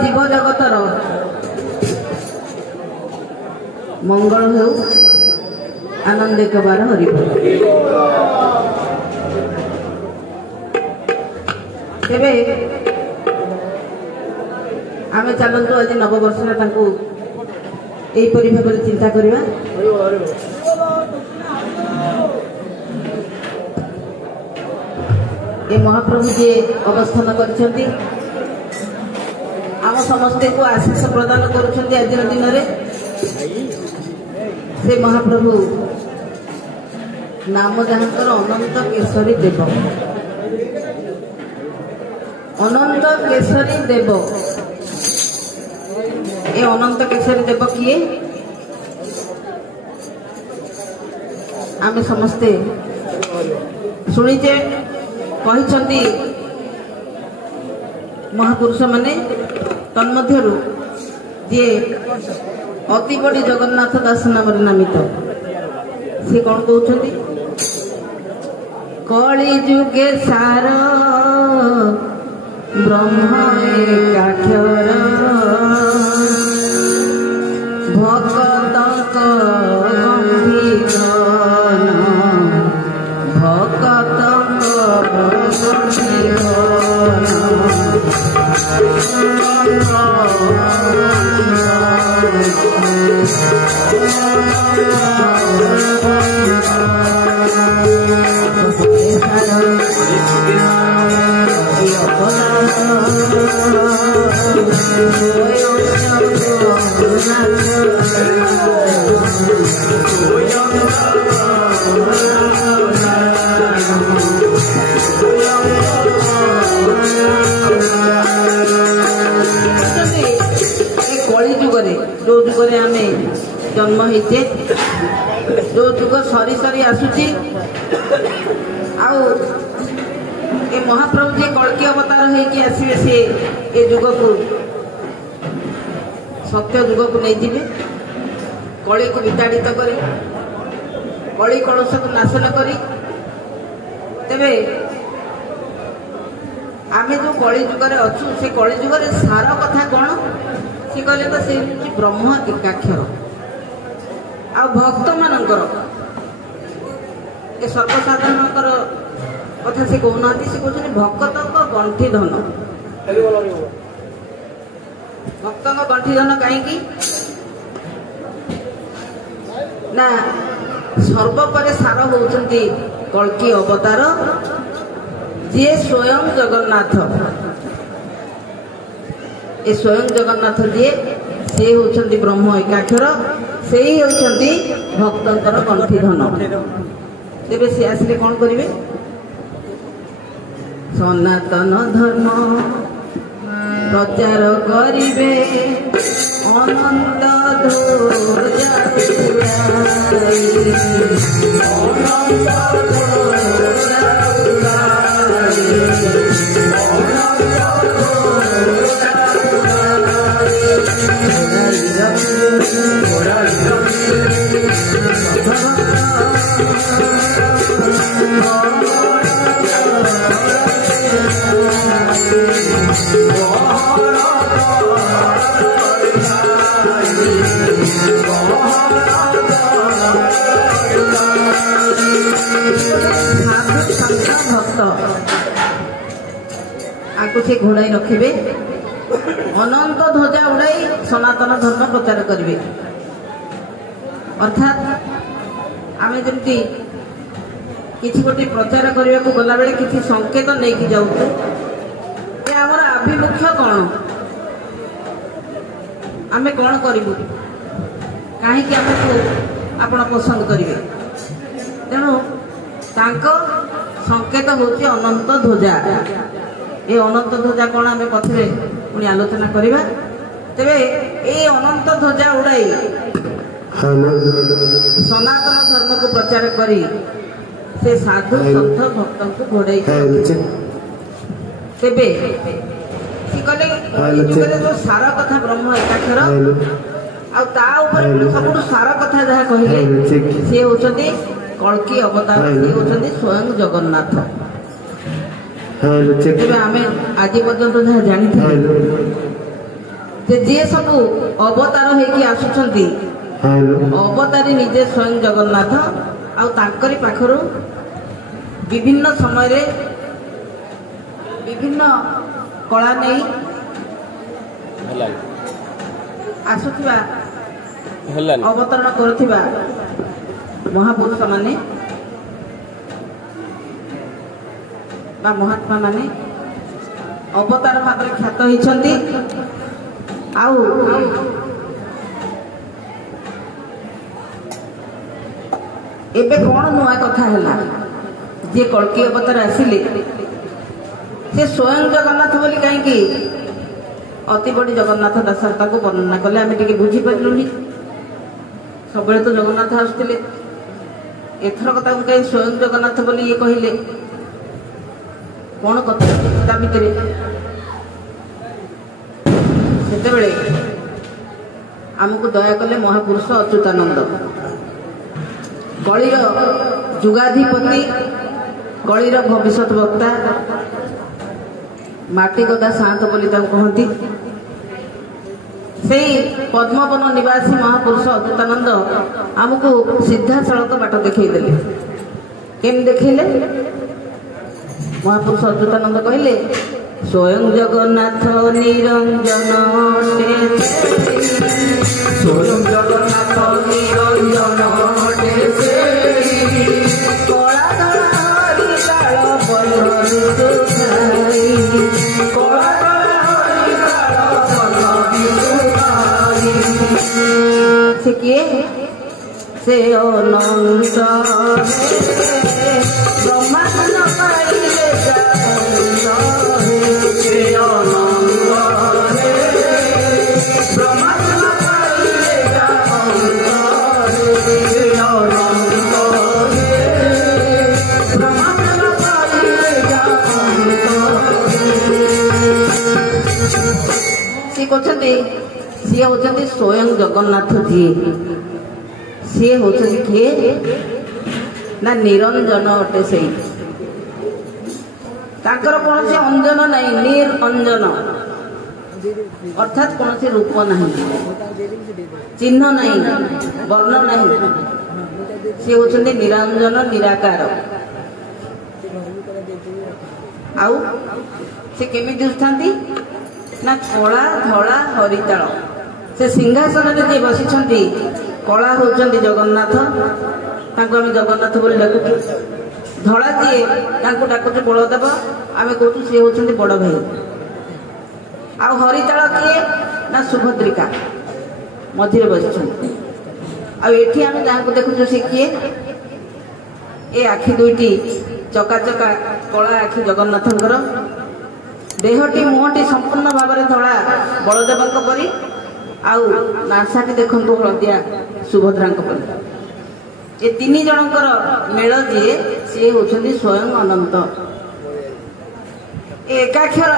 जीव जगतर मंगल हो आनंद कबार हरिब तेरे आमे चलतु आज नववर्ष यहीपरी भाव चिंता करवा ये महाप्रभु जी अवस्थान कर आम समस्ते को आशीष प्रदान करुँच आज दिन में से महाप्रभु नाम जहाँकर अनंत केशरी देव अनंत केशरी देव ये अनंत केशरी देव किए आम समस्ते शुणीचे कहते महापुरुष माने तन्मध्यरु जे अति बड़ी जगन्नाथ दास नाम नामित से कौन कहते कली जुगे सार ब्रह्म एकाक्षर भक्त गंभीर भक्त जो जुगे आम जन्म होचे जो जुग सरी सरी आसुची ए महाप्रभु जी कल्की अवतार होइकी आसीबे से ए जुग को सत्य जुग को नहीं जीवे कली को विताड़ित करी कली कलश को नाशन करी तेबे आमे जो कली जुगरे अच्छु से कली जुगरे सार कथा कौन सी कहले तो से ब्रह्म एकाक्षर आ भक्त मानकर ए सर्वसाधारण कथा से कहना से कहते भक्त गंठी धन भक्त गंठी धन कहीं ना सर्वपरे सार होउछंती कल्की अवतार जे स्वयं जगन्नाथ ए स्वयं जगन्नाथ जी से होउछंती ब्रह्म एकाक्षर से ही होउछंती भक्तंकर गंठी धन तेरे से आसिले कौन करिवे सनातन धर्म प्रचार करिवे अनंत ध्वजा आको से घोड़ाई रखिबे अनंत ध्वजा उड़ाई सनातन धर्म प्रचार करिवे अर्थात आमे जमती किछि गोटे प्रचार करबा को गला बेले किछि संकेत नै कि जाउ ए हमर अभिमुख्य कोन आमे कोन करिवु काहे कि हमको आपण पसंद करिवे तेणु तांको संकेत होची अनंत ध्वजा ये अनंत ध्वजा कौन आम पथरे पुणी आलोचना करवा तेरे ये अनंत ध्वजा उड़ाई सनातन धर्म को प्रचार करी से साधु संत भक्त को घोड़ाई तेबे जो सार कथा ब्रह्म एकाक्षर सब सार कथा जहाँ कहले सी होती कल्की अवतार सी होती स्वयं जगन्नाथ तेज आम आज पर्यंत जहाँ जानी जे सब अवतार होगी आसुंच अवतारी निजे स्वयं जगन्नाथ आउरी पाखर विभिन्न समय विभिन्न कला नहीं आसुवा अवतरण करुवा महापुरुष माने बा महात्मा माने अवतार भाव ख्यात होती एबे कौन नुआ कथा है जे कल्कि अवतार आसिले से स्वयं जगन्नाथ बोली कहीं अति बड़ी जगन्नाथ दासता को वर्णना कले आम टे बुझीपारूनी सब तो जगन्नाथ आसुले एथर कथा कहीं स्वयं जगन्नाथ बोली ये कहले कौन कथा भितर से आमको दया कले महापुरुष अच्युतानंद कलिर जुगाधिपति कलिर भविष्य वक्ता माटी गदा शांत बोली कहती से पद्मवन निवासी महापुरुष अच्युतानंद आमको सीधा सड़क बाट देखदेले केम देखले महापुरुष अच्युतानंद कहले स्वयं जगन्नाथ निरंजन स्वयं जगन्नाथ निरंजन कला से किए से अनंत ब्रह्मांड सी होती स्वयं जगन्नाथ जी सी होती किए ना निरंजन अटे से कौन से अंजन नहीं निरंजन अर्थात कौन से रूप नहीं चिन्ह नहीं वर्ण नहीं सी होती निरंजन निराकार आउ से केमी दिशा ना कला धला हरिताल से सिंहासन में जी बसी कला होती जगन्नाथ आम जगन्नाथ बोली डाकुचु धला जी डाकुचे बलदेव आम कहूँ सी होती बड़ भाई आ हरिताल किए ना सुभद्रिका मझे बसी आठी आम जहाँ को देखुचु सी किए ए आखि दुईटी चका चका कला आखि जगन्नाथंकर देहटी मुहटी संपूर्ण भाव में धड़ा बलदेव परी आउ नासाटी देखु हलदिया सुभद्रा परी ये तीन जनकर मेल जी सी होती स्वयं अनंत एकाक्षर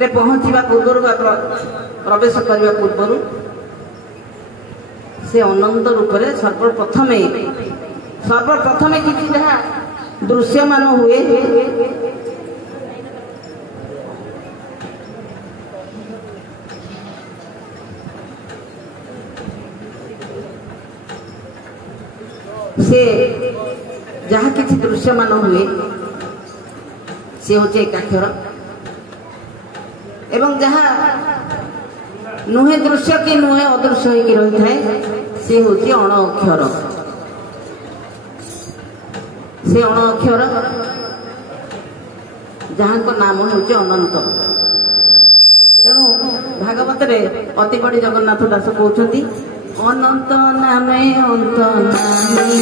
रे पहुँचवा पूर्व प्रवेश करने पूर्व से अनंत रूप में सर्वप्रथमे किसी जहाँ दृश्यमान हुए से जहाँ किसी दृश्यमान हुए से होचे एकाक्षर एवं जहाँ नुहे दृश्य कि नुहे अदृश्य होकर रही थाए से होचे अण अक्षर से अण अक्षर जहाँ को नाम होचे अनंत तेणु भागवत रे अति बड़ी जगन्नाथ दास कहते अनंत नामे अंत नाही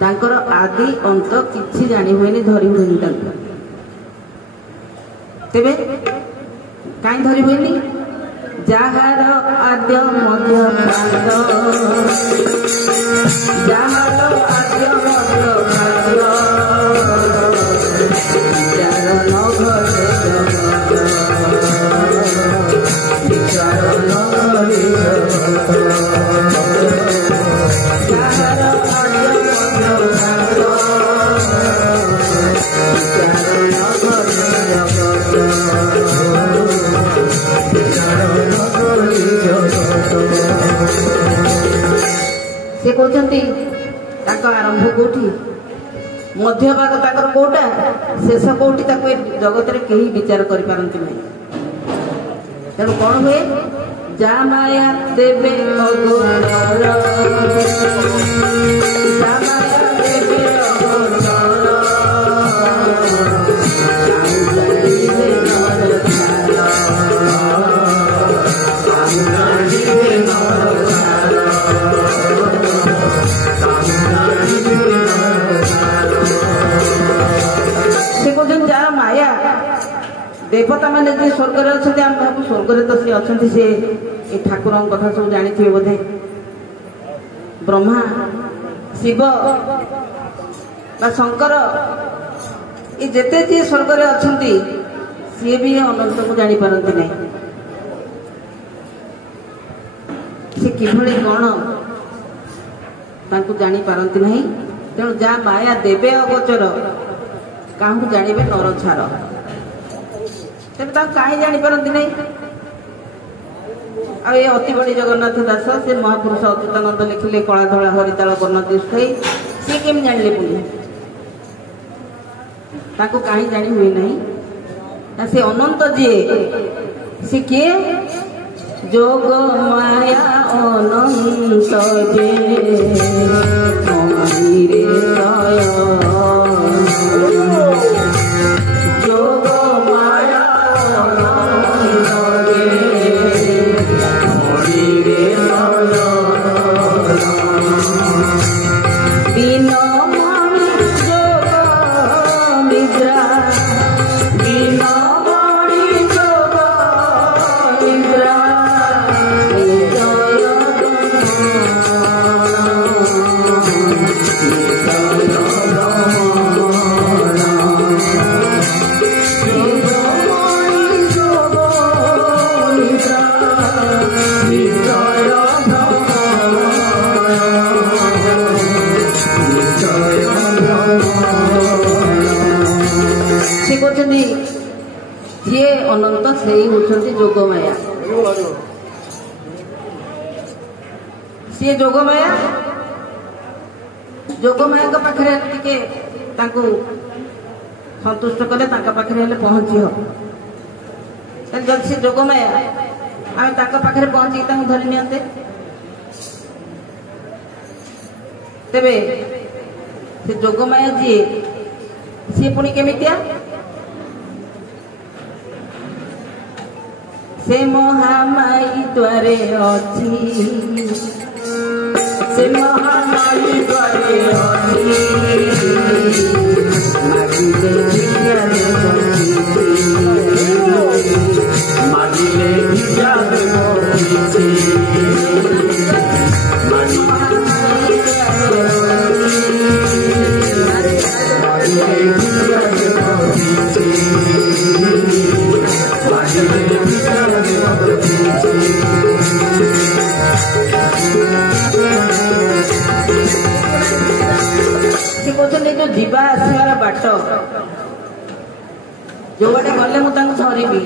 तांकर आदि अंत किछि जानी हुएनि धरी हुएनि तेबे काई धरी हुएनि ଯାହାର ଆଦ୍ୟ ମଧ୍ୟ ପ୍ରାନ୍ତ ଯାହାର ଆଦ୍ୟ ମଧ୍ୟ ପ୍ରାନ୍ତ ବିଚାର ନ ଘଟେ ବିଚାର ନ ଘଟେ ଯାହାର ଆଦ୍ୟ ମଧ୍ୟ ପ୍ରାନ୍ତ ବିଚାର ନ ଘଟେ से कहते आरंभ कौटी मध्यभाग ताकर कोटा शेष कौटी जगत में कहीं विचार करपारती नहीं तेणु कौन हुए जा माया देवे अगोचर जा माया देवे जार माया देवता मैंने जी स्वर्ग में अच्छा आम भाव स्वर्ग में तो सी अच्छा सी ठाकुर कथा सब जानी बोधे ब्रह्मा शिव बा शंकर ये जेते जी स्वर्ग में अच्छा सी भी अनंत को जानी पारती नहीं सी किभली कौन तांको जानी पारती नहीं तेणु जा माया देवे अगोचर काहू जानिबे नर छार तेज कहीं जापारती नहीं आ अति बड़ी जगन्नाथ दास से महापुरुष अच्युतानंद लिखिले कला धला हरिताल वर्ण दिष्टाई सी केम जानिले पुणी ताको कहीं जानी हुए नहीं ना से अनंत जी सी किए जोग माया अनंत जे मणिरे जोग माया दिन मणि जोग निद्रा दिन मणि जोग निद्रा जी अनंत से ही होती जोगमाया सी जोगमाया जोगमाया पाखे टिके संतुष्ट कले पाखे पहुंची हो जब से जोगमाया आम पाखे पहुंची धरी नियंते तेबे से जोगमाया जी सी पुणी केमितिया से महामाई द्वारे अच्छी से महामाई द्वारे अच्छी मागिले भिक्षा मागिले भिक्षा जो जीवा आसवार बाट जो बाटे गले मुझे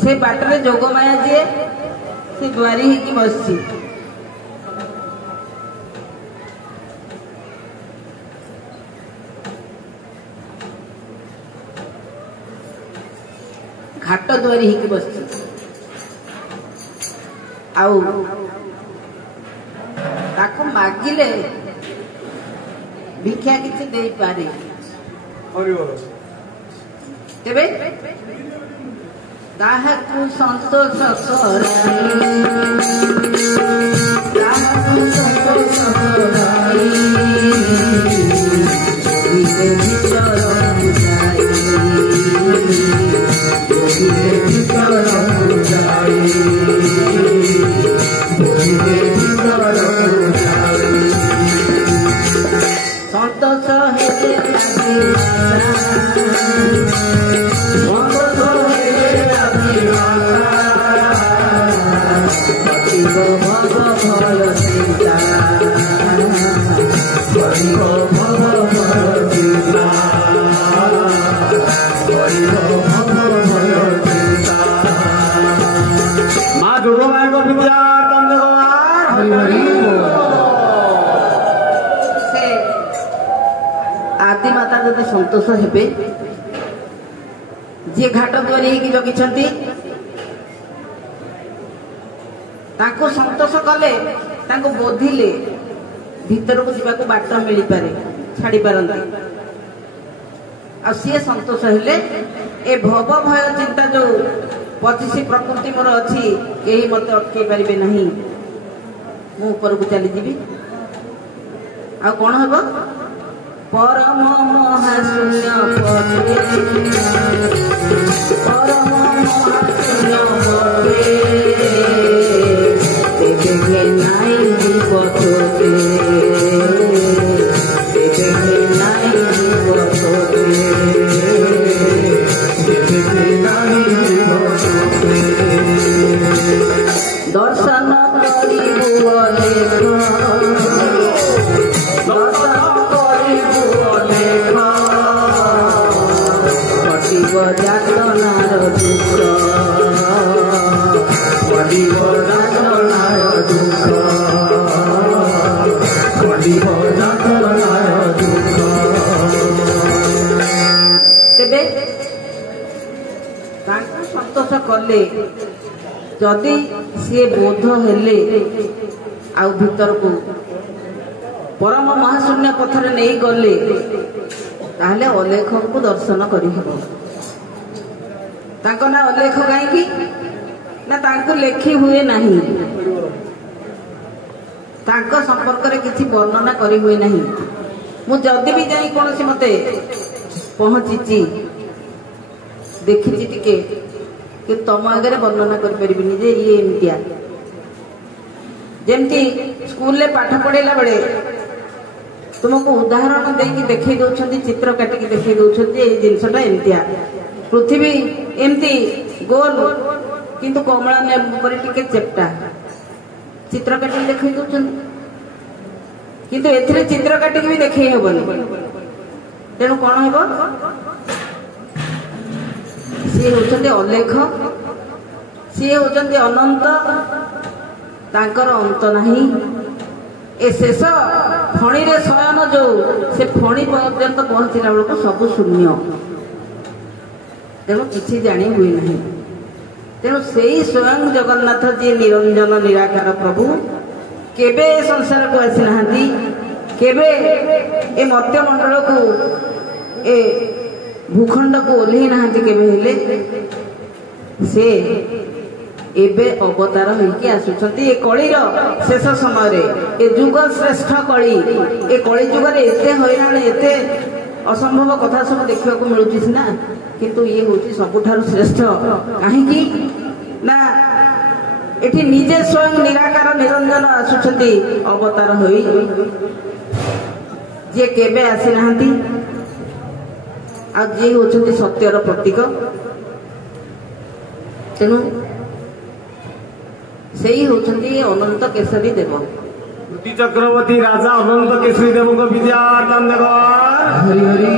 से बाटरे जोगमाया जी से द्वारी ही बसी घाट द्वारी ही बसी आउ ताको मागिले भिक्षा किसी दे पारे तेबे ताहाकु संतोष कराई संतोष माँ जोगो माँ को विचार तम से आदि माता जदि संतोष हेबे जी घाट द्वारी जगिछंती ताको संतोष कले ताको बोधिले भीतर को जीवा को बाट मिल पारे छाड़ी पारंती आ सी संतोष हेले ए भव भय चिंता जो 25 प्रकृति मोर अच्छी कहीं मत अटकई पारे नहीं मु ऊपर को चली जीवी आ कौन हम परम महाशून्य परम महाशून्य देखे नाई पथोते देखे नाई पथोते दर्शन करिबु दर्शन करिबु कटिब जातनार दुख कटिब जातनार दुख कटिब जातनार दुख तेबे तांको संतोष कले जदि सी बोध हेले आउ भीतर को परम महाशून्य पथरे नहीं गले ताहले अलेख को दर्शन करी हबो तांको ना अलेख काईकी ना तांको लेखी हुए नहीं तांको संपर्क रे किछि वर्णना करी हुए नहीं मु जदि भी जाई कोनसी मते पहुंचीची देखिछि टिके कि तुम आगे वर्णना करें जे ये एमतिया जमती स्कूल पाठ पढ़ेला बेले तुमको उदाहरण देकी देखे दौरान चित्र काटिकी देखे दौरान ये जिनसटा एमतिया पृथ्वी एमती गोल किंतु कमला ने टिके चेप्टा चित्र काटिकी देखे दौरान किंतु एथिरे चित्र काटिकी भी देखे हेबनी तेणु कौन हेबो सी होचंदी अलेख सी होचंदी अनंत तांकर अंत नहीं ए शेष फणी रे शयन जो से फणी पर्यंत पहुंचला बेलू सब शून्य तेणु किसी जानी हुए नहीं तेणु से ही स्वयं जगन्नाथ जी निरंजन निराकार प्रभु केबे संसार को आसी नहांती केबे ए मर्त्य मंडल को ए भूखंड को ओल्ही नहांती केबे हेले से एबे अवतार होइके आसुछंती ए कलिर शेष समय रे ए जुग श्रेष्ठ कली ए कली जुग रे एते हैरान एते असंभव कथा सब देखिया को मिलुछि सिना किंतु ये होछि सबुठारु श्रेष्ठ काहे की ना एठी निजे स्वयं निराकार निरंजन आसुछंती अवतार होई जे केबे आसी नहांती आ जे होछंती सत्यर प्रतीक तेणु से ही होछंती अनंत केशरी देव चक्रवर्ती राजा अनंत केशरी देव को विद्यार्थन देव हरि हरि